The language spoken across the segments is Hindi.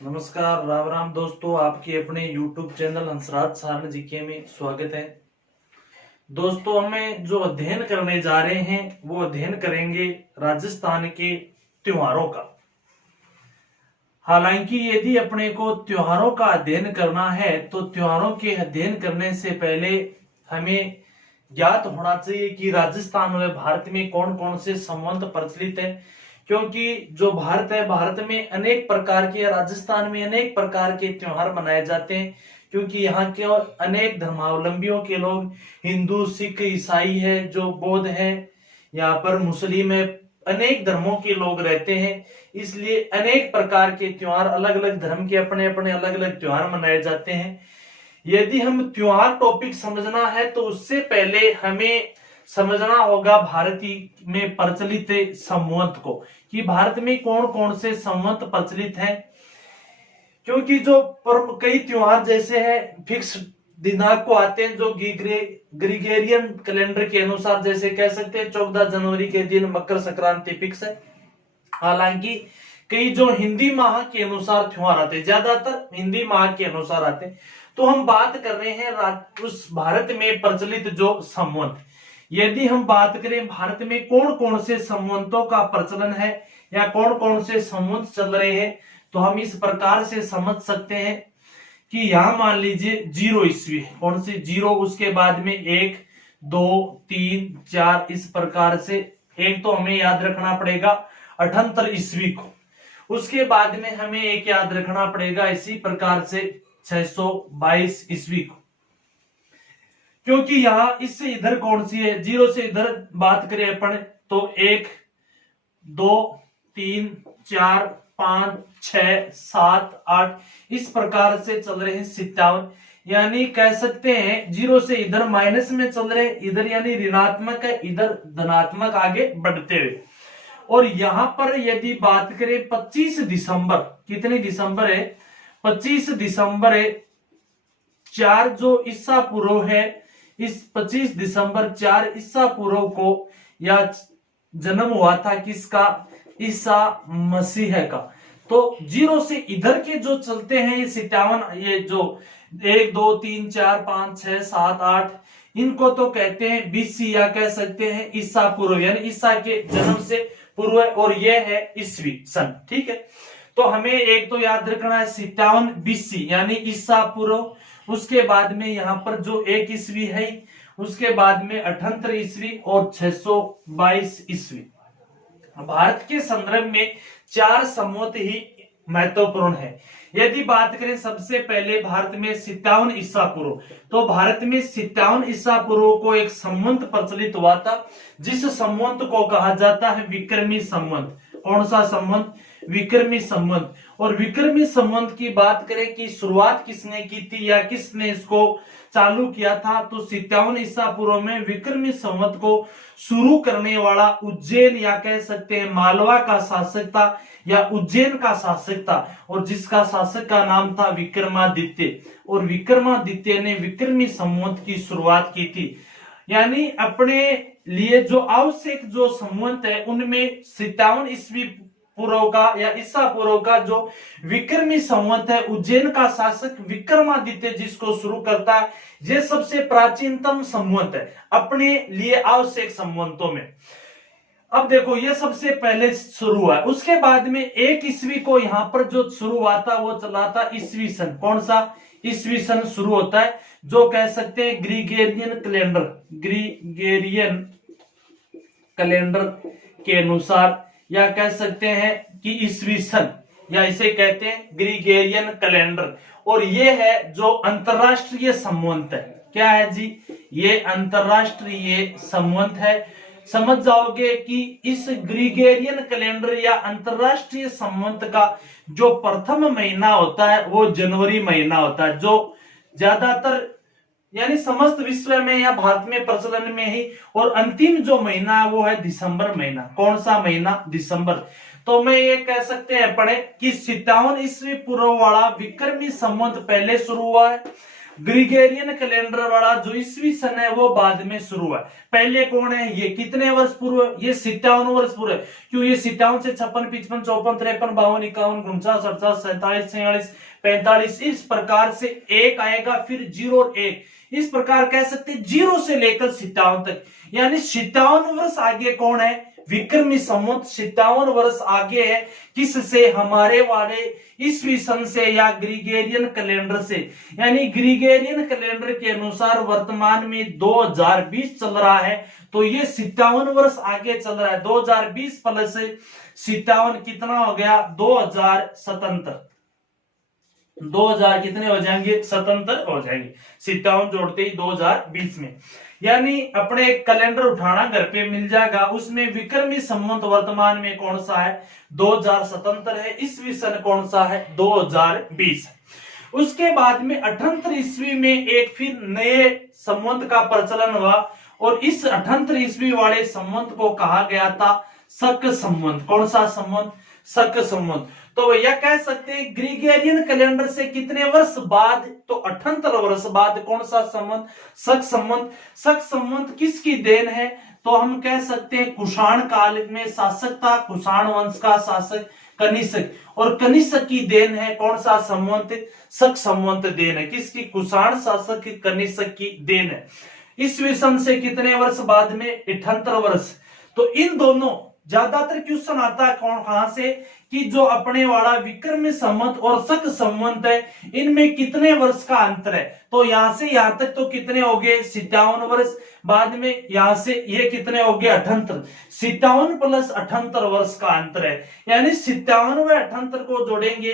नमस्कार, राम राम दोस्तों। आपके अपने YouTube channel Hansraj Saran GK में स्वागत है। दोस्तों, हमें जो अध्ययन करने जा रहे हैं वो अध्ययन करेंगे राजस्थान के त्योहारों का। हालांकि यदि अपने को त्योहारों का अध्ययन करना है तो त्योहारों के अध्ययन करने से पहले हमें ज्ञात होना चाहिए कि राजस्थान व भारत में कौन कौन से संबंध प्रचलित है। क्योंकि जो भारत है, भारत में अनेक प्रकार के, राजस्थान में अनेक प्रकार के त्योहार मनाए जाते हैं। क्योंकि यहाँ के अनेक धर्मावलंबियों के लोग हिंदू, सिख, ईसाई है, जो बौद्ध है, यहाँ पर मुस्लिम है, अनेक धर्मों के लोग रहते हैं। इसलिए अनेक प्रकार के त्योहार, अलग अलग धर्म के अपने अपने अलग अलग त्योहार मनाए जाते हैं। यदि हम त्योहार टॉपिक समझना है तो उससे पहले हमें समझना होगा भारत में प्रचलित संवत को, कि भारत में कौन कौन से संवत प्रचलित हैं। क्योंकि जो कई त्योहार जैसे है फिक्स दिनांक को आते हैं, जो ग्रीगेरियन कैलेंडर के अनुसार, जैसे कह सकते हैं 14 जनवरी के दिन मकर संक्रांति फिक्स है। हालांकि कई जो हिंदी माह के अनुसार त्योहार आते हैं, ज्यादातर हिंदी माह के अनुसार आते हैं। तो हम बात कर रहे हैं उस भारत में प्रचलित जो संवत। यदि हम बात करें भारत में कौन कौन से संवतों का प्रचलन है या कौन कौन से संवत चल रहे हैं, तो हम इस प्रकार से समझ सकते हैं कि यहां मान लीजिए 0 ईस्वी, कौन सी 0, उसके बाद में 1, 2, 3, 4, इस प्रकार से। एक तो हमें याद रखना पड़ेगा 78 ईस्वी को, उसके बाद में हमें एक याद रखना पड़ेगा इसी प्रकार से 622 ईस्वी को। क्योंकि यहां इससे इधर कौन सी है, 0 से इधर बात करें अपन तो 1, 2, 3, 4, 5, 6, 7, 8 इस प्रकार से चल रहे हैं 57। यानी कह सकते हैं 0 से इधर माइनस में चल रहे हैं, इधर यानी ऋणात्मक है, इधर धनात्मक आगे बढ़ते हुए। और यहां पर यदि बात करें 25 दिसंबर, कितने दिसंबर है, 25 दिसंबर है 4 जो ईसा पूर्व है, इस 25 दिसंबर 4 ईसा पूर्व को या जन्म हुआ था किसका, ईसा मसीह का। तो 0 से इधर के जो चलते हैं ये 57, ये जो 1, 2, 3, 4, 5, 6, 7, 8, इनको तो कहते हैं बीसी या कह सकते हैं ईसा पूर्व, यानी ईसा के जन्म से पूर्व, और ये है ईस्वी सन। ठीक है, तो हमें एक तो याद रखना है 57 बीसी यानी ईसा पूर्व। उसके बाद में यहाँ पर जो 1 ईस्वी है, उसके बाद में 78 ईस्वी और 622 ईस्वी। भारत के संदर्भ में 4 संवत ही महत्वपूर्ण है। यदि बात करें सबसे पहले भारत में 57 ईसा पूर्व, तो भारत में 57 ईसा पूर्व को एक संवत प्रचलित हुआ था, जिस संवत को कहा जाता है विक्रमी संवत। कौन सा संवत, विक्रमी संवत। और विक्रमी संवत की बात करें कि शुरुआत किसने की थी या किसने इसको चालू किया था, तो 57 ईसा पूर्व में विक्रमी संवत को शुरू करने वाला उज्जैन या कह सकते हैं मालवा का शासक था, या उज्जैन का शासक था, और जिसका शासक का नाम था विक्रमादित्य। और विक्रमादित्य ने विक्रमी संवत की शुरुआत की थी। यानी अपने लिए जो आवश्यक जो संवत है उनमें 57 ईस्वी पूर्व का या ईसा पूर्व का जो विक्रमी संवत है, उज्जैन का शासक विक्रमादित्य जिसको शुरू करता है, ये सबसे प्राचीनतम संवत है अपने लिए आवश्यक संवतों में। अब देखो ये सबसे पहले शुरू हुआ। उसके बाद में 1 ईस्वी को यहाँ पर जो शुरू हुआ था वो चला था ईस्वी सन। कौन सा ईस्वी सन शुरू होता है, जो कह सकते हैं ग्रीगेरियन कैलेंडर, ग्रीगेरियन कैलेंडर के अनुसार, या कह सकते हैं कि ईस्वी सन, या इसे कहते हैं ग्रीगेरियन कैलेंडर। और ये है जो अंतरराष्ट्रीय संवत है। क्या है जी, ये अंतरराष्ट्रीय संवत है। समझ जाओगे कि इस ग्रीगेरियन कैलेंडर या अंतरराष्ट्रीय संवत का जो प्रथम महीना होता है वो जनवरी महीना होता है, जो ज्यादातर यानी समस्त विश्व में या भारत में प्रचलन में ही। और अंतिम जो महीना है वो है दिसंबर महीना। कौन सा महीना, दिसंबर। तो मैं ये कह सकते हैं पढ़े कि 57 ईस्वी पूर्व वाला विक्रमी संवत पहले शुरू हुआ है। ग्रिगोरियन कैलेंडर वाला जो ईस्वी सन है वो बाद में शुरू है। पहले कौन है, ये कितने वर्ष पूर्व, ये 57 वर्ष पूर्व। क्यों, ये 57 से 56, 55, 54, 53, 52, 51, 49, 48, 47, 46, 45, इस प्रकार से एक आएगा, फिर 0 और 1, इस प्रकार कह सकते 0 से लेकर 57 तक, यानी 57 वर्ष आगे कौन है, विक्रमी संवत 57 वर्ष आगे है। किससे, हमारे वाले ईस्वी सन से या ग्रिगोरियन कैलेंडर से। यानी ग्रिगोरियन कैलेंडर के अनुसार वर्तमान में 2020 चल रहा है, तो ये 57 वर्ष आगे चल रहा है। 2020 प्लस 57 कितना हो गया, 2077। 2000 कितने हो जाएंगे, 77 हो जाएंगे, 57 जोड़ते ही 2020 में। यानी अपने कैलेंडर उठाना घर पे मिल जाएगा, उसमें विक्रमी संवत वर्तमान में कौन सा है, 2077 है। ईस्वी सन कौन सा है, 2020 है। उसके बाद में 78 ईस्वी में एक फिर नए संवत का प्रचलन हुआ, और इस 78 ईस्वी वाले संवत को कहा गया था शक संवत। कौन सा संवत, शक संवत। तो भैया कह सकते हैं ग्रिगोरियन कैलेंडर से कितने वर्ष बाद, तो 78 वर्ष बाद कौन सा संवत, शक संवत। शक संवत किसकी देन है, तो हम कह सकते हैं कुषाण काल में शासक था, कुषाण वंश का शासक कनिष्क, और कनिष्क की देन है कौन सा संवत, शक संवत देन है। किसकी, कुषाण शासक कनिष्क की देन है। ईस्वी सन से कितने वर्ष बाद में, 78 वर्ष। तो इन दोनों ज्यादातर क्वेश्चन आता है कहां से, कि जो अपने वाला विक्रमी संवत और शक संवत है, इनमें कितने वर्ष का अंतर है। तो यहां से यहां तक तो कितने हो गए, 57 वर्ष। बाद में यहां से ये कितने हो गए, 78। 57 प्लस 78 वर्ष का अंतर है, यानी 57 व 78 को जोड़ेंगे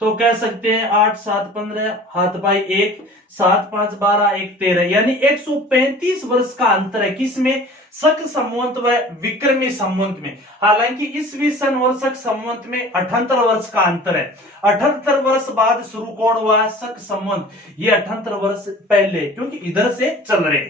तो कह सकते हैं 8, 7, 15, हाथ पाई 1, 7, 5, 12, 1, 13, यानी 135 वर्ष का अंतर है। किसमें, शक संवत व विक्रमी संवत में। हालांकि ईस्वी सन और शक संवत में 78 वर्ष का अंतर है। 78 वर्ष बाद शुरू कौन हुआ है, शक संवत। ये 78 वर्ष पहले, क्योंकि इधर से चल रहे।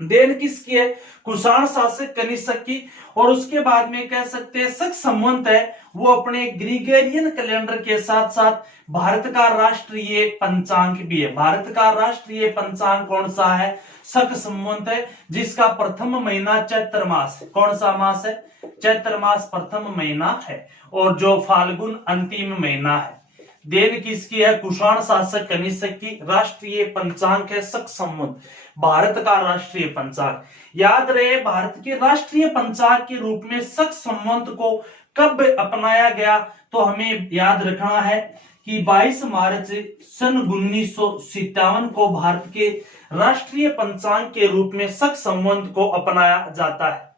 देन किसकी है, कुषाण शासक कनिष्क की। और उसके बाद में कह सकते हैं शक संवत है वो अपने ग्रिगोरियन कैलेंडर के साथ साथ भारत का राष्ट्रीय पंचांग भी है। भारत का राष्ट्रीय पंचांग कौन सा है, शक संवत है, जिसका प्रथम महीना चैत्र मास। कौन सा मास है, चैत्र मास प्रथम महीना है, और जो फाल्गुन अंतिम महीना है। देन किसकी है, कुषाण शासक कनिष्क की। राष्ट्रीय पंचांग है शक संवत, भारत का राष्ट्रीय पंचांग। याद रहे, भारत के राष्ट्रीय पंचांग के रूप में शक संवत को कब अपनाया गया, तो हमें याद रखना है कि 22 मार्च सन 1957 को भारत के राष्ट्रीय पंचांग के रूप में शक संवत को अपनाया जाता है।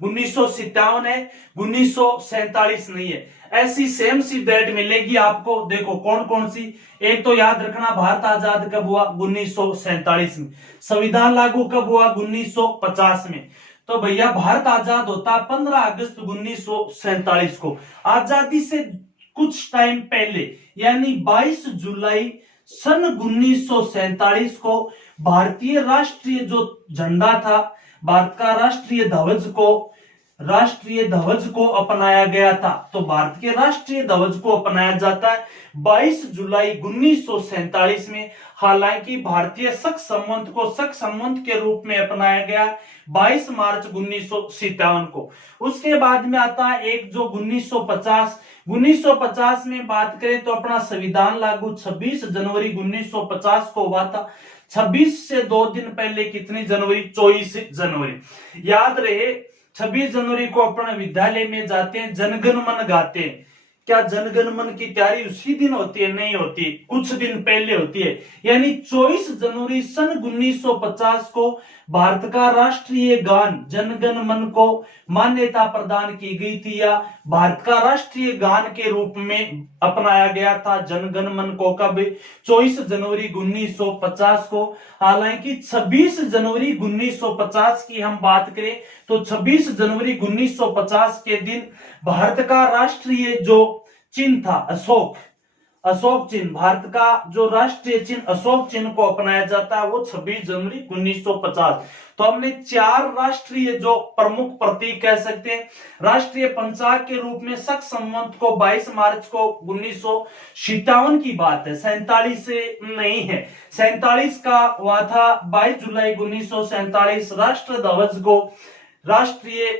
1957 है, 1947 नहीं है। ऐसी सेम सी डेट मिलेगी आपको। देखो कौन कौन सी, एक तो याद रखना भारत आजाद कब हुआ, 1947 में। संविधान लागू कब हुआ, 1950 में। तो भैया भारत आजाद होता 15 अगस्त 1947 को। आजादी से कुछ टाइम पहले यानी 22 जुलाई सन 1947 को भारतीय राष्ट्रीय जो झंडा था, भारत का राष्ट्रीय ध्वज को अपनाया गया था। तो भारत के राष्ट्रीय ध्वज को अपनाया जाता है 22 जुलाई 1947 में। हालांकि भारतीय शक संवत को शक संवत के रूप में अपनाया गया 22 मार्च 1957 को। उसके बाद में आता है एक जो 1950 में बात करें तो अपना संविधान लागू 26 जनवरी 1950 को हुआ था। 26 से 2 दिन पहले कितनी जनवरी, 24 जनवरी। याद रहे 26 जनवरी को अपन विद्यालय में जाते हैं, जनगण मन गाते हैं। क्या जनगण मन की तैयारी उसी दिन होती है? नहीं होती, कुछ दिन पहले होती है। यानी 24 जनवरी सन 1950 को भारत का राष्ट्रीय गान जनगण मन को मान्यता प्रदान की गई थी, या भारत का राष्ट्रीय गान के रूप में अपनाया गया था जनगण मन को। कब? 24 जनवरी 1950 को। हालांकि 26 जनवरी 1950 की हम बात करें तो 26 जनवरी 1950 के दिन भारत का राष्ट्रीय जो चिन्ह था अशोक चिन्ह, भारत का जो राष्ट्रीय चिन्ह अशोक चिन्ह को अपनाया जाता है वो 26 जनवरी 1950। तो हमने 4 राष्ट्रीय जो प्रमुख प्रतीक कह सकते हैं। राष्ट्रीय पंचांग के रूप में शक संवत को 22 मार्च को 1957 की बात है, 47 से नहीं है। 47 का हुआ था 22 जुलाई 1947। राष्ट्र ध्वज को, राष्ट्रीय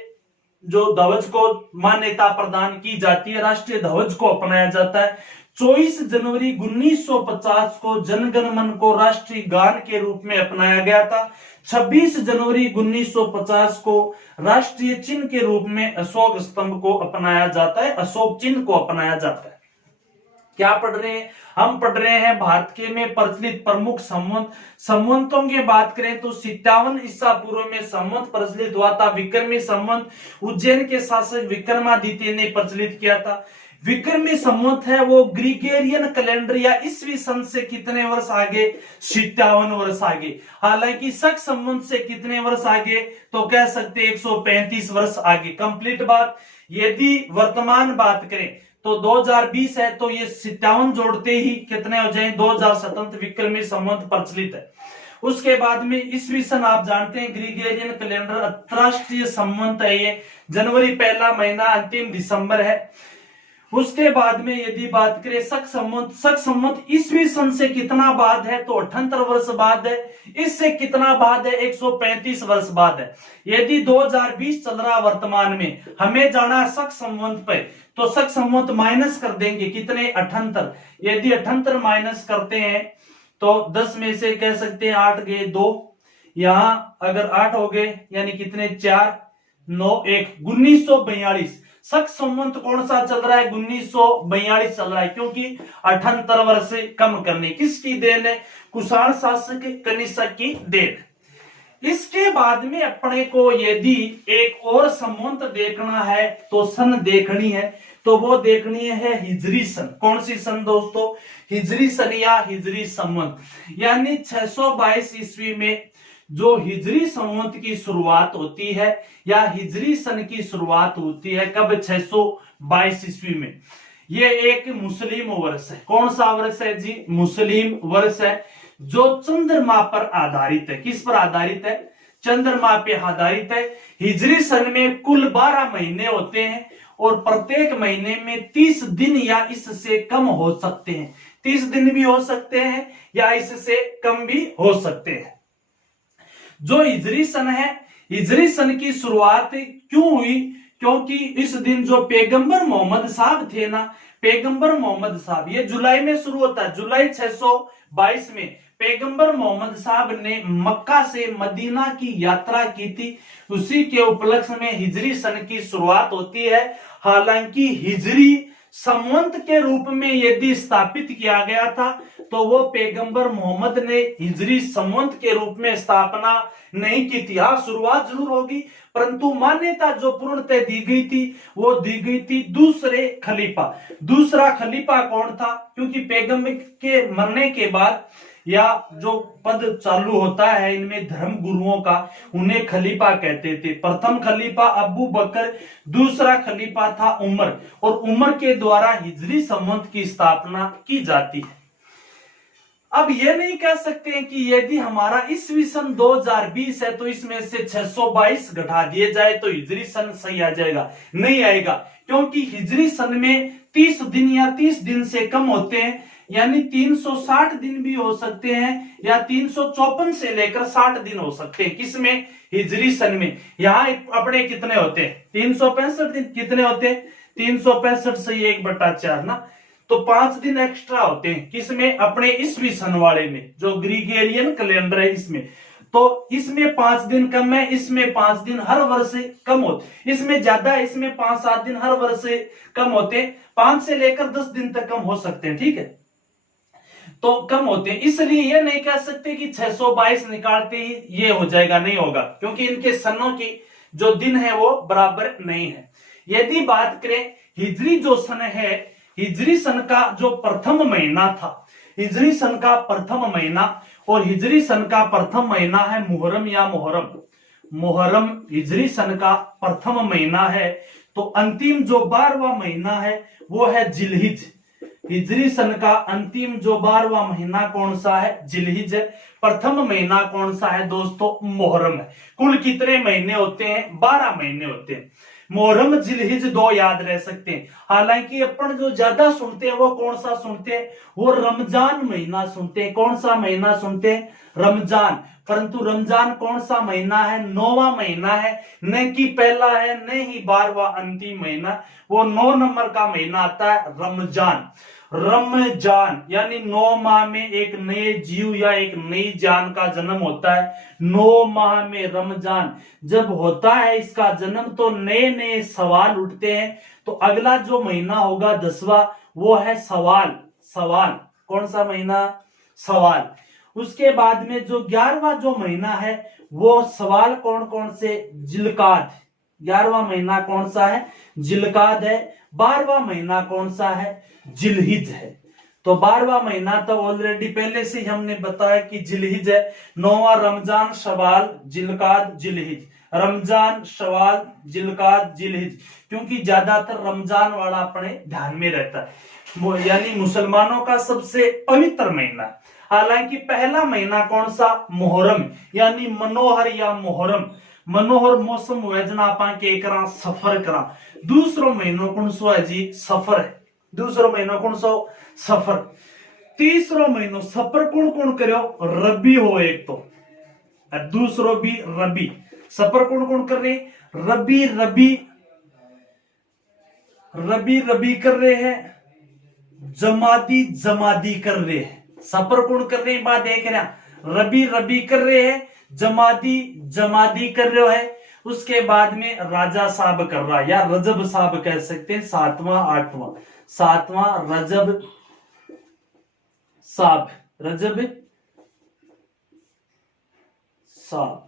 जो ध्वज को मान्यता प्रदान की जाती है, राष्ट्रीय ध्वज को अपनाया जाता है। 24 जनवरी 1950 को जनगण मन को राष्ट्रीय गान के रूप में अपनाया गया था। 26 जनवरी 1950 को राष्ट्रीय चिन्ह के रूप में अशोक स्तंभ को अपनाया जाता है, अशोक चिन्ह को अपनाया जाता है। क्या पढ़ रहे हैं हम? पढ़ रहे हैं भारत के में प्रचलित प्रमुख संवत। संवतों की बात करें तो 57 ईसा पूर्व में संवत प्रचलित हुआ था, विक्रमी संवत। उज्जैन के शासक विक्रमादित्य ने प्रचलित किया था। विक्रमी संवत है वो ग्रीगोरियन कैलेंडर या ईस्वी सन से कितने वर्ष आगे? 57 वर्ष आगे। हालांकि शक संवत से कितने वर्ष आगे? तो कह सकते 135 वर्ष आगे। कंप्लीट बात। यदि वर्तमान बात करें तो 2020 है, तो ये 57 जोड़ते ही कितने हो जाए? 2027 विक्रमी संवत प्रचलित है। उसके बाद में ईस्वी सन आप जानते हैं ग्रीगोरियन कैलेंडर अंतरराष्ट्रीय संवत है, ये जनवरी पहला महीना अंतिम दिसंबर है। उसके बाद में यदि बात करें शक संवत ईस्वी सन से कितना बाद है? तो 78 वर्ष बाद है। इससे कितना बाद है? 135 वर्ष बाद है। यदि 2020 चल रहा वर्तमान में, हमें जाना है शक संवत पे, तो शक संवत माइनस कर देंगे कितने? 78। यदि 78 माइनस करते हैं तो 10 में से कह सकते हैं 8 गए 2, यहां अगर 8 हो गए यानी कितने? 4 9 1 1942। शक संवत कौन सा चल रहा है? 1942 चल रहा है, क्योंकि 78 वर्ष से कम करने। किसकी देन है? कुषाण शासक कनिष्क की देन। इसके बाद में अपने को यदि एक और संवत देखना है तो सन देखनी है, तो वो देखनी है हिजरी सन। कौन सी सन दोस्तों? हिजरी सन या हिजरी संवत। यानी 622 ईस्वी में जो हिजरी संवत की शुरुआत होती है या हिजरी सन की शुरुआत होती है, कब? 622 ईस्वी में। ये एक मुस्लिम वर्ष है। कौन सा वर्ष है जी? मुस्लिम वर्ष है, जो चंद्रमा पर आधारित है। किस पर आधारित है? चंद्रमा पे आधारित है। हिजरी सन में कुल 12 महीने होते हैं और प्रत्येक महीने में 30 दिन या इससे कम हो सकते हैं। 30 दिन भी हो सकते हैं या इससे कम भी हो सकते हैं। जो हिजरी सन है, हिजरी सन की शुरुआत क्यों हुई? क्योंकि इस दिन जो पैगंबर मोहम्मद साहब थे ना, पैगंबर मोहम्मद साहब, ये जुलाई में शुरू होता है। जुलाई 622 में पैगंबर मोहम्मद साहब ने मक्का से मदीना की यात्रा की थी। उसी के उपलक्ष्य में हिजरी सन की शुरुआत होती है। हालांकि हिजरी संवत के रूप में यदि स्थापित किया गया था तो वो पैगंबर मोहम्मद ने हिजरी संवत के रूप में स्थापना नहीं की थी। हाँ, शुरुआत जरूर होगी, परंतु मान्यता जो पूर्णतः दी गई थी वो दी गई थी दूसरे खलीफा। दूसरा खलीफा कौन था? क्योंकि पैगंबर के मरने के बाद या जो पद चालू होता है इनमें धर्म गुरुओं का, उन्हें खलीफा कहते थे। प्रथम खलीफा अबू बकर, दूसरा खलीफा था उमर, और उमर के द्वारा हिजरी संवत की स्थापना की जाती है। अब ये नहीं कह सकते हैं कि यदि हमारा ईस्वी सन 2020 है तो इसमें से 622 घटा दिए जाए तो हिजरी सन सही आ जाएगा। नहीं आएगा, क्योंकि हिजरी सन में 30 दिन या 30 दिन से कम होते हैं, यानी 360 दिन भी हो सकते हैं या 354 से लेकर 60 दिन हो सकते हैं। किसमें? हिजरी सन में। यहां अपने कितने होते हैं? 365 दिन। कितने होते हैं? 365 से 1/4 ना, तो 5 दिन एक्स्ट्रा होते हैं। किसमें? अपने ईस्वी सन वाले में, जो ग्रीगोरियन कैलेंडर है इसमें। तो इसमें 5 दिन कम है, इसमें 5 दिन हर वर्ष से कम होते। इसमें ज्यादा है, इसमें 5-7 दिन हर वर्ष से कम होते हैं। 5 से लेकर 10 दिन तक कम हो सकते हैं, ठीक है, तो कम होते हैं। इसलिए ये नहीं कह सकते कि 622 निकालते ही ये हो जाएगा, नहीं होगा, क्योंकि इनके सनों की जो दिन है वो बराबर नहीं है। यदि बात करें हिजरी जो सन है, हिजरी सन का जो प्रथम महीना था, हिजरी सन का प्रथम महीना, और हिजरी सन का प्रथम महीना है मुहर्रम या मुहर्रम। मुहर्रम हिजरी सन का प्रथम महीना है। तो अंतिम जो 12वां महीना है वो है जिलहिज। हिजरी सन का अंतिम जो 12वां महीना कौन सा है? जिलहिज है। प्रथम महीना कौन सा है दोस्तों? मुहर्रम है। कुल कितने महीने होते हैं? 12 महीने होते हैं। मुहर्रम जिलहिज 2 याद रह सकते हैं। हालांकि अपन जो ज्यादा सुनते हैं वो कौन सा सुनते हैं? वो रमजान महीना सुनते हैं। कौन सा महीना सुनते हैं? रमजान। परंतु रमजान कौन सा महीना है? 9वां महीना है, न कि पहला है, न ही 12वां अंतिम महीना। वो 9 नंबर का महीना आता है रमजान। रमजान यानी 9 माह में एक नए जीव या एक नई जान का जन्म होता है। 9 माह में रमजान जब होता है इसका जन्म, तो नए नए सवाल उठते हैं। तो अगला जो महीना होगा 10वां, वो है सवाल। सवाल कौन सा महीना? सवाल। उसके बाद में जो 11वां जो महीना है वो सवाल कौन कौन से? जिलकाद। 11वां महीना कौन सा है? जिलकाद है। 12वां महीना कौन सा है? जिलहिज है। तो 12वां महीना तो ऑलरेडी पहले से ही हमने बताया कि जिलहिज है। 9वां रमजान, शवाल, जिलकाद, जिलहिज। रमजान, शवाल, जिलकाद, जिलहिज, क्योंकि ज्यादातर रमजान वाला अपने ध्यान में रहता है, यानी मुसलमानों का सबसे पवित्र महीना। हालांकि पहला महीना कौन सा? मुहर्रम, यानी मनोहर या मुहर्रम। मनोहर मौसम हुआ जना आपा के करा सफर करा। दूसरो महीनो कौन सो है जी? सफर है। दूसरो महीनो कौन सो? सफर। तीसरो महीनो सफर कौन कौन करो? रबी हो एक तो, और दूसरो भी रबी। सफर कौन कौन कर रहे? रबी रबी रबी रबी कर रहे हैं, जमादी जमादी कर रहे हैं। सफर कौन कर रहे हैं? बात देख रहे हैं, रबी रबी कर रहे हैं, जमादी जमादी कर रहे हैं। उसके बाद में राजा साहब कर रहा है, या रजब साहब कह सकते हैं। 7वां 8वां, 7वां रजब साहब, रजब साहब।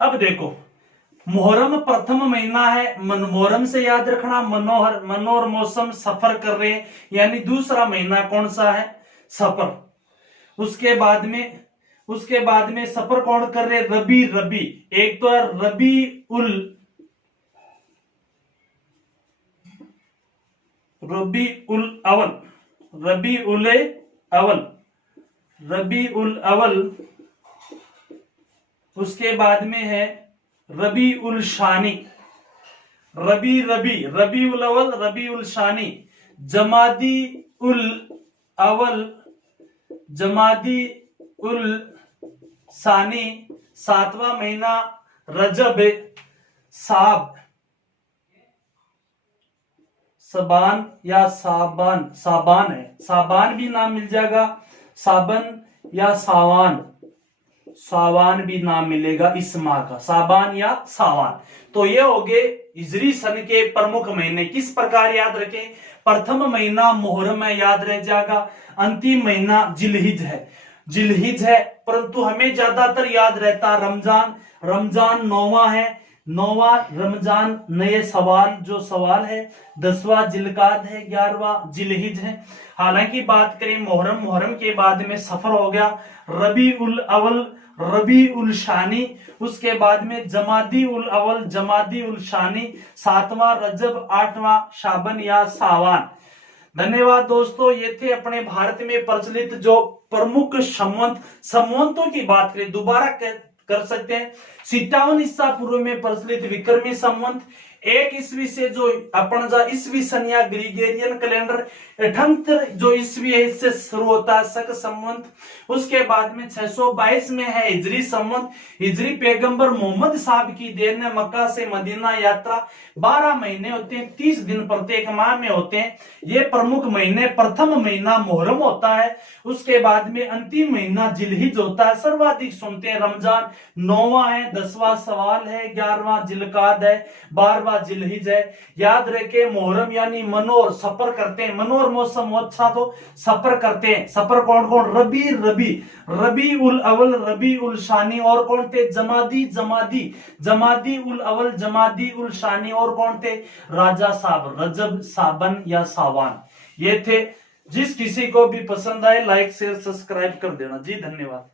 अब देखो, मुहर्रम प्रथम महीना है। मुहर्रम से याद रखना, मनोहर, मनोहर मौसम, सफर कर रहे हैं, यानी दूसरा महीना कौन सा है? सफर। उसके बाद में सफर कौन कर रहे? रबी रबी। एक तो है रबी उल अवल, रबी उल अवल, रबी उल अवल। उसके बाद में है रबी उल शानी, रबी रबी, रबी उल अवल, रबी उल शानी, जमादी उल अवल, जमादी उल सानी। 7वां महीना रजब साब, सबान या साबान, साबान है। साबान भी नाम मिल जाएगा, साबन या सावान, सावान भी नाम मिलेगा इस माह का, साबान या सावान। तो ये हो गए हिजरी सन के प्रमुख महीने। किस प्रकार याद रखें? प्रथम महीना मुहर्रम है, याद रह जाएगा। अंतिम महीना जिलहिज है, जिलहिज है। परंतु हमें ज्यादातर याद रहता रमजान। रमजान 9वां है, 9वां रमजान, नए सवाल जो सवाल है। 10वां जिलकाद है, 11वां जिलहिज है। हालांकि बात करें मुहर्रम, मुहर्रम के बाद में सफर हो गया, रबी उल अवल, रबी उल शानी। उसके बाद में जमादी उल अवल, जमादी उल शानी। 7वां रजब, 8वां शाबन या सावान। धन्यवाद दोस्तों। ये थे अपने भारत में प्रचलित जो प्रमुख संवंतों की बात करें, दोबारा कर सकते हैं। 57 ईसा पूर्व में प्रचलित विक्रमी संवंत, 1 ईस्वी से जो अपन जा ईस्वी सन या ग्रीगोरियन कैलेंडर 78 जो ईस्वी है इससे शुरू होता है शक संवंत। उसके बाद में 622 में है हिजरी संवंत। हिजरी पैगंबर मोहम्मद साहब की देन है। मक्का से मदीना यात्रा 12 महीने होते हैं, 30 दिन प्रत्येक माह में होते हैं। ये प्रमुख महीने, प्रथम महीना मुहर्रम होता है। उसके बाद में अंतिम महीना जिलहिज होता है। सर्वाधिक सुनते हैं रमजान, 9वां है, 10वां सवाल है, 11वां जिलकाद है, 12वां जिलहिज है। याद रखे मुहर्रम यानी मनोर, सफर करते हैं। मनोर मौसम हो अच्छा तो सफर करते हैं। सफर कौन कौन? रबी रबी, रबी उल अवल, रबी उल शानी। और कौन थे? जमादी जमादी, जमादी उल अवल, जमादी उल शानी। और कौन थे? राजा साहब, रजब, साबन या सावान। ये थे। जिस किसी को भी पसंद आए लाइक शेयर सब्सक्राइब कर देना जी। धन्यवाद।